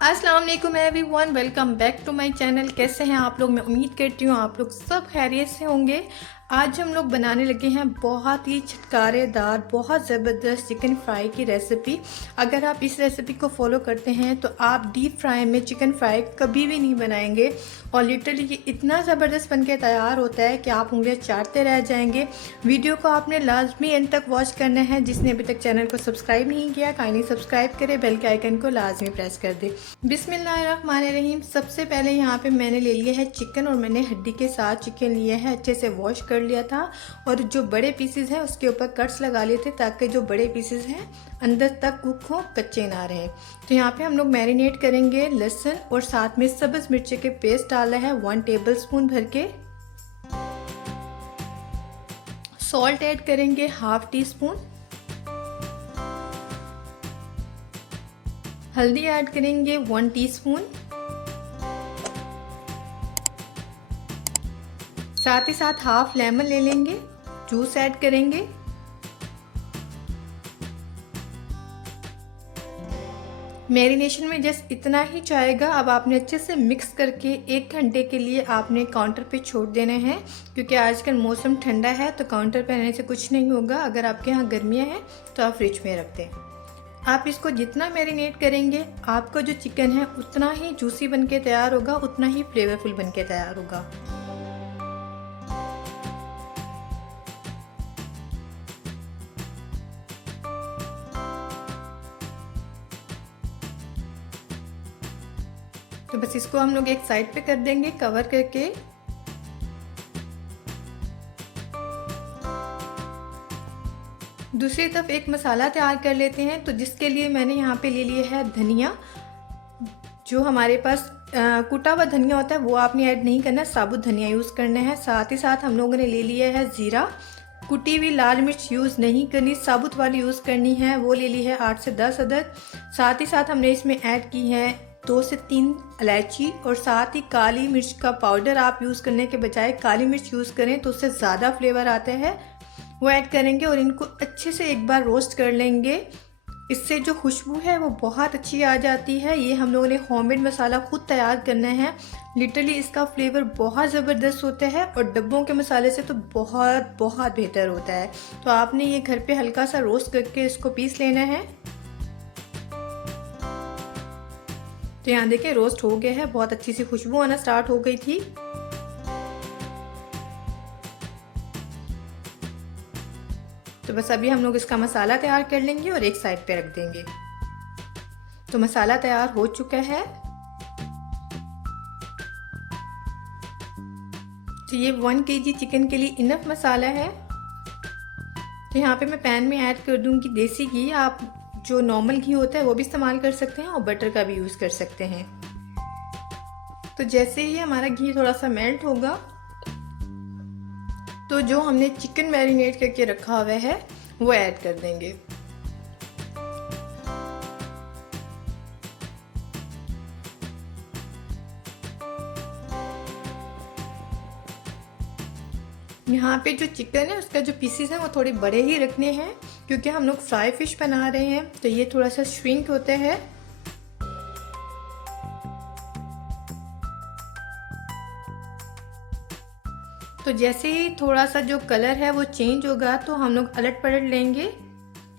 अस्सलाम वालेकुम everyone, welcome back to my channel. कैसे हैं आप लोग? मैं उम्मीद करती हूँ आप लोग सब खैरियत से होंगे। आज हम लोग बनाने लगे हैं बहुत ही चटकारेदार, बहुत ज़बरदस्त चिकन फ्राई की रेसिपी। अगर आप इस रेसिपी को फॉलो करते हैं तो आप डीप फ्राई में चिकन फ्राई कभी भी नहीं बनाएंगे और लिटरली ये इतना ज़बरदस्त बनके तैयार होता है कि आप उंगलियां चाटते रह जाएंगे। वीडियो को आपने लाजमी एंड तक वॉच करना है। जिसने अभी तक चैनल को सब्सक्राइब नहीं किया काइंडली सब्सक्राइब करें, बेल के आइकन को लाजमी प्रेस कर दे। बिस्मिल्लाहिर्रहमानिर्रहीम। सबसे पहले यहाँ पे मैंने ले लिया है चिकन और मैंने हड्डी के साथ चिकन लिया है, अच्छे से वॉश कर लिया था और जो बड़े पीसेस हैं उसके ऊपर कट्स लगा लिए थे ताकि जो बड़े पीसेस हैं अंदर तक कुक हो, कच्चे ना रहे। तो यहाँ पे हम लोग मैरिनेट करेंगे लहसुन और साथ में सब्ज मिर्ची के पेस्ट डाला है 1 टेबल स्पून भर के। सॉल्ट ऐड करेंगे 1/2 टीस्पून। हल्दी ऐड करेंगे 1 टीस्पून। साथ ही साथ हाफ लेमन ले लेंगे, जूस ऐड करेंगे। मैरिनेशन में जस्ट इतना ही जाएगा। अब आपने अच्छे से मिक्स करके 1 घंटे के लिए आपने काउंटर पे छोड़ देने हैं, क्योंकि आजकल मौसम ठंडा है तो काउंटर पे रहने से कुछ नहीं होगा। अगर आपके यहाँ गर्मियाँ हैं तो आप फ्रिज में रख दें। आप इसको जितना मैरिनेट करेंगे आपका जो चिकन है उतना ही जूसी बनके तैयार होगा, उतना ही फ्लेवरफुल बनके तैयार होगा। तो बस इसको हम लोग एक साइड पे कर देंगे कवर करके। दूसरी तरफ एक मसाला तैयार कर लेते हैं। तो जिसके लिए मैंने यहाँ पे ले लिया है धनिया। जो हमारे पास कुटा हुआ धनिया होता है वो आपने ऐड नहीं करना, साबुत धनिया यूज़ करना है। साथ ही साथ हम लोगों ने ले लिया है ज़ीरा। कुटी हुई लाल मिर्च यूज़ नहीं करनी, साबुत वाली यूज़ करनी है। वो ले ली है 8 से 10 अदद। साथ ही साथ हमने इसमें ऐड की है 2 से 3 इलायची और साथ ही काली मिर्च का पाउडर। आप यूज़ करने के बजाय काली मिर्च यूज़ करें तो उससे ज़्यादा फ्लेवर आता है, वो ऐड करेंगे और इनको अच्छे से एक बार रोस्ट कर लेंगे। इससे जो खुशबू है वो बहुत अच्छी आ जाती है। ये हम लोगों ने होममेड मसाला खुद तैयार करना है। लिटरली इसका फ्लेवर बहुत ज़बरदस्त होता है और डब्बों के मसाले से तो बहुत बहुत बेहतर होता है। तो आपने ये घर पे हल्का सा रोस्ट करके इसको पीस लेना है। तो यहाँ देखिए रोस्ट हो गया है, बहुत अच्छी सी खुशबू आना स्टार्ट हो गई थी। तो बस अभी हम लोग इसका मसाला तैयार कर लेंगे और एक साइड पे रख देंगे। तो मसाला तैयार हो चुका है। तो ये 1 kg चिकन के लिए इनफ मसाला है। तो यहाँ पे मैं पैन में ऐड कर दूंगी देसी घी। आप जो नॉर्मल घी होता है वो भी इस्तेमाल कर सकते हैं और बटर का भी यूज़ कर सकते हैं। तो जैसे ही हमारा घी थोड़ा सा मेल्ट होगा तो जो हमने चिकन मैरिनेट करके रखा हुआ है वो ऐड कर देंगे। यहाँ पे जो चिकन है उसका जो पीसेस है वो थोड़े बड़े ही रखने हैं, क्योंकि हम लोग फ्राई फिश बना रहे हैं तो ये थोड़ा सा श्रिंक होता है। तो जैसे ही थोड़ा सा जो कलर है वो चेंज होगा तो हम लोग अलट पलट लेंगे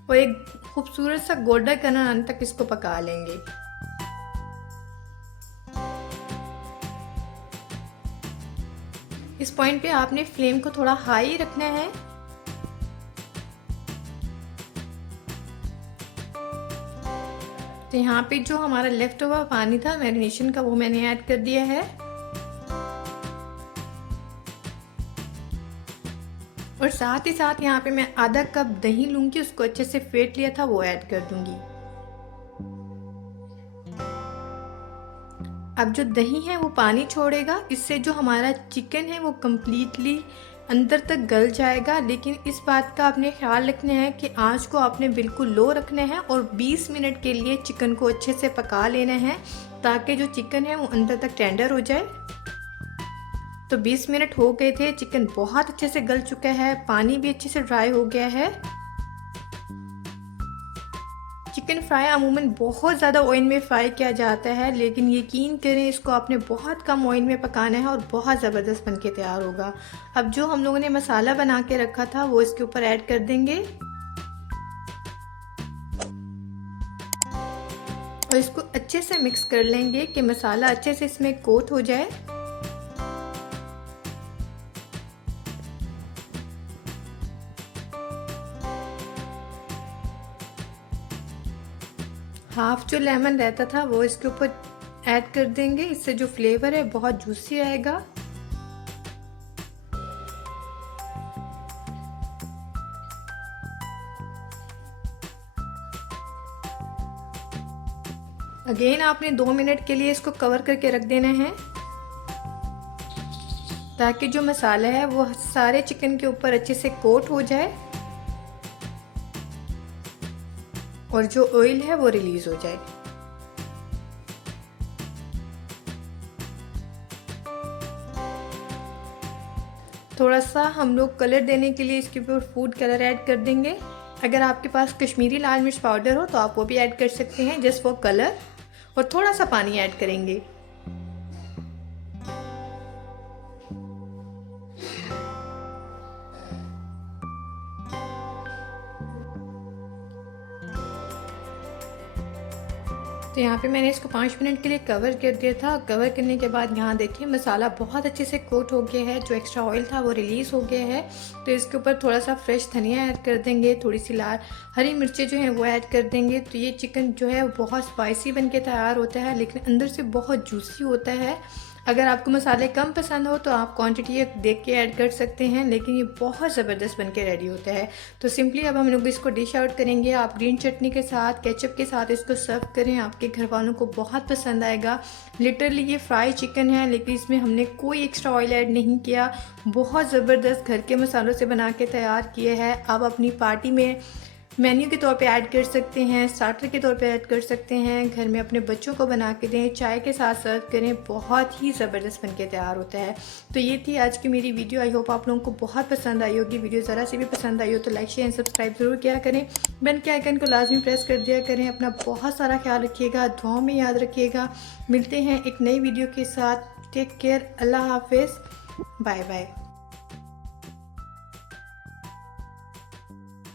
और एक खूबसूरत सा गोल्डन कलर आने तक इसको पका लेंगे। इस पॉइंट पे आपने फ्लेम को थोड़ा हाई रखना है। तो यहाँ पे जो हमारा लेफ्ट ओवर पानी था मैरिनेशन का वो मैंने ऐड कर दिया है और साथ ही साथ यहाँ पे मैं आधा कप दही लूंगी, उसको अच्छे से फेंट लिया था वो ऐड कर दूंगी। अब जो दही है वो पानी छोड़ेगा, इससे जो हमारा चिकन है वो कम्प्लीटली अंदर तक गल जाएगा। लेकिन इस बात का आपने ख्याल रखना है कि आंच को आपने बिल्कुल लो रखना है और 20 मिनट के लिए चिकन को अच्छे से पका लेना है ताकि जो चिकन है वो अंदर तक टेंडर हो जाए। तो 20 मिनट हो गए थे, चिकन बहुत अच्छे से गल चुका है, पानी भी अच्छे से ड्राई हो गया है। चिकन फ्राई अमूमन बहुत ज़्यादा ऑयल में फ्राई किया जाता है, लेकिन यकीन करें इसको आपने बहुत कम ऑयल में पकाना है और बहुत ज़बरदस्त बन के तैयार होगा। अब जो हम लोगों ने मसाला बना के रखा था वो इसके ऊपर ऐड कर देंगे और इसको अच्छे से मिक्स कर लेंगे कि मसाला अच्छे से इसमें कोट हो जाए। हाफ जो लेमन रहता था वो इसके ऊपर ऐड कर देंगे, इससे जो फ्लेवर है बहुत जूसी आएगा। अगेन आपने 2 मिनट के लिए इसको कवर करके रख देना है ताकि जो मसाला है वो सारे चिकन के ऊपर अच्छे से कोट हो जाए और जो ऑयल है वो रिलीज हो जाए। थोड़ा सा हम लोग कलर देने के लिए इसके ऊपर फूड कलर ऐड कर देंगे। अगर आपके पास कश्मीरी लाल मिर्च पाउडर हो तो आप वो भी ऐड कर सकते हैं, जस्ट फॉर कलर, और थोड़ा सा पानी ऐड करेंगे। तो यहाँ पे मैंने इसको 5 मिनट के लिए कवर कर दिया था। कवर करने के बाद यहाँ देखिए मसाला बहुत अच्छे से कोट हो गया है, जो एक्स्ट्रा ऑयल था वो रिलीज़ हो गया है। तो इसके ऊपर थोड़ा सा फ्रेश धनिया ऐड कर देंगे, थोड़ी सी लाल हरी मिर्चें जो हैं वो ऐड कर देंगे। तो ये चिकन जो है बहुत स्पाइसी बन के तैयार होता है, लेकिन अंदर से बहुत जूसी होता है। अगर आपको मसाले कम पसंद हो तो आप क्वांटिटी देख के ऐड कर सकते हैं, लेकिन ये बहुत ज़बरदस्त बन के रेडी होता है। तो सिंपली अब हम लोग इसको डिश आउट करेंगे। आप ग्रीन चटनी के साथ, केचप के साथ इसको सर्व करें, आपके घर वालों को बहुत पसंद आएगा। लिटरली ये फ्राई चिकन है, लेकिन इसमें हमने कोई एक्स्ट्रा ऑयल ऐड नहीं किया। बहुत ज़बरदस्त घर के मसालों से बना के तैयार किए हैं। आप अपनी पार्टी में मेन्यू के तौर पे ऐड कर सकते हैं, स्टार्टर के तौर पे ऐड कर सकते हैं, घर में अपने बच्चों को बना के दें, चाय के साथ सर्व करें, बहुत ही ज़बरदस्त बनके तैयार होता है। तो ये थी आज की मेरी वीडियो। आई होप आप लोगों को बहुत पसंद आई होगी। वीडियो ज़रा सी भी पसंद आई हो तो लाइक शेयर एंड सब्सक्राइब ज़रूर किया करें। बेल के आइकन को लाजमी प्रेस कर दिया करें। अपना बहुत सारा ख्याल रखिएगा, दुआओं में याद रखिएगा। मिलते हैं एक नई वीडियो के साथ। टेक केयर, अल्लाह हाफिज़, बाय बाय।